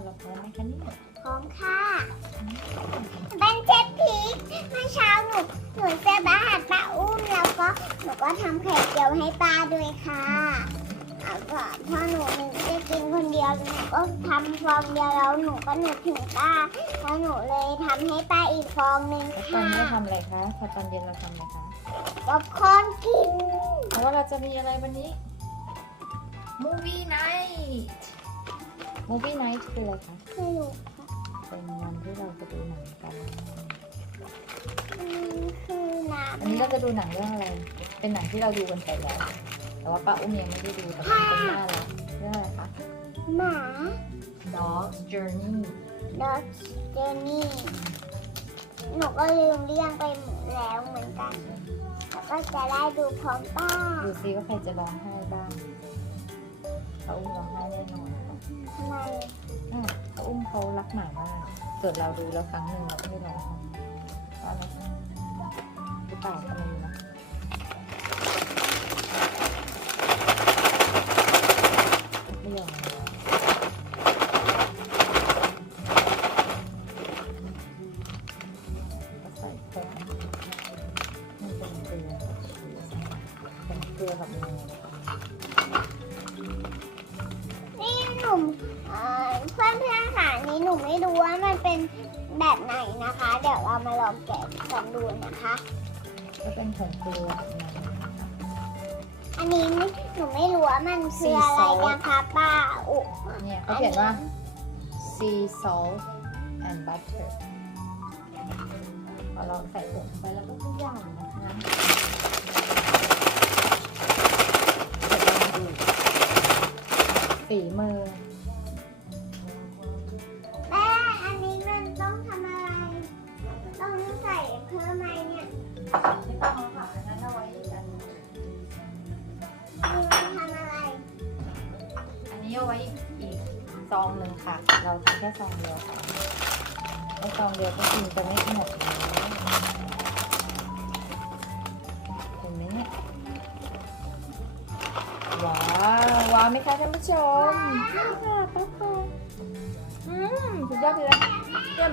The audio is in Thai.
ไหมคะเนี่ยพร้อมค่ะเป็นเจ็ดพีกเมื่อเช้าหนูหนูเซบอาหารป้าอุ้มแล้วก็หนูก็ทำไข่เจียวให้ป้าด้วยค่ะแล้วก็พอหนูหนึ่งได้กินคนเดียวหนูก็ทำฟองเดียวแล้วหนูก็นึกถึงป้าแล้วหนูเลยทำให้ป้าอีกฟองหนึ่งแล้วตอค่ะนนี้เราทำอะไรคะพอตอนเย็นเราทำอะไรคะป๊อปคอร์นกิน เพราะว่าเราจะมีอะไรวันนี้ movie night movie night คืออะไรคะไม่รู้ค่ะเป็นวันที่เราจะดูหนังกันอืมคือน้ำอันนี้เราจะดูหนังเรื่องอะไร เป็นหนังที่เราดูกันไปแล้ว แต่ว่าป้าอุ้มยังไม่ได้ดูแต่มันเป็นหน้าแล้วเรื่องอะไรคะ หมา Dog's Journey ดอ g เจอนี่หนูก็ลืมเรื่องไปหมดแล้วเหมือนกัน แล้วก็จะได้ดูพร้อมป้าดูซิว่าใครจะร้องไห้บ้าง ป้าอุ้มร้องไห้แน่นอนทำไมอะป้าอุ้มเขารักหมามากส่วนเราดูแล้วครั้งหนึ่งเราไม่ร้องว่าไหมหรือเปล่าก็ไม่รู้นะไม่ยอมใส่แป้งมันเป็นเกลือกับชีสเป็นเกลือกับเน นุ่มเพื่อนเพื่อนค่ะนนี้หนูไม่รู้ว่ามันเป็นแบบไหนนะคะ เดี๋ยวเรามาลองแกะกันดูนะคะ ก็เป็นผงเกลือกับเนยอันนี้หนูไม่รู้ว่ามันคืออะไรนะคะป้าอุเนี่ยเขาเขียนว่า sea salt and butter พอเราใส่ผงไปแล้วก็ทุกอย่างนะคะเดี๋ยวลองดู ฝีมือ แม่อันนี้มันต้องทำอะไร ต้องใส่เพิ่มไหมเนี่ยไม่ต้องเอาค่ะอันนั้นเอาไว้อีกอันอันนี้มันทำอะไร อันนี้เอาไว้อีกซองหนึ่งค่ะ เราทำแค่ซองเดียวค่ะไอ้ซองเดียวก็กินจะไม่หมดแล้ว อนไหมคะท่านผู้ชมนี่ค่ะป๊อปคอร์นอืมสุดยอดเลยเยี่ยม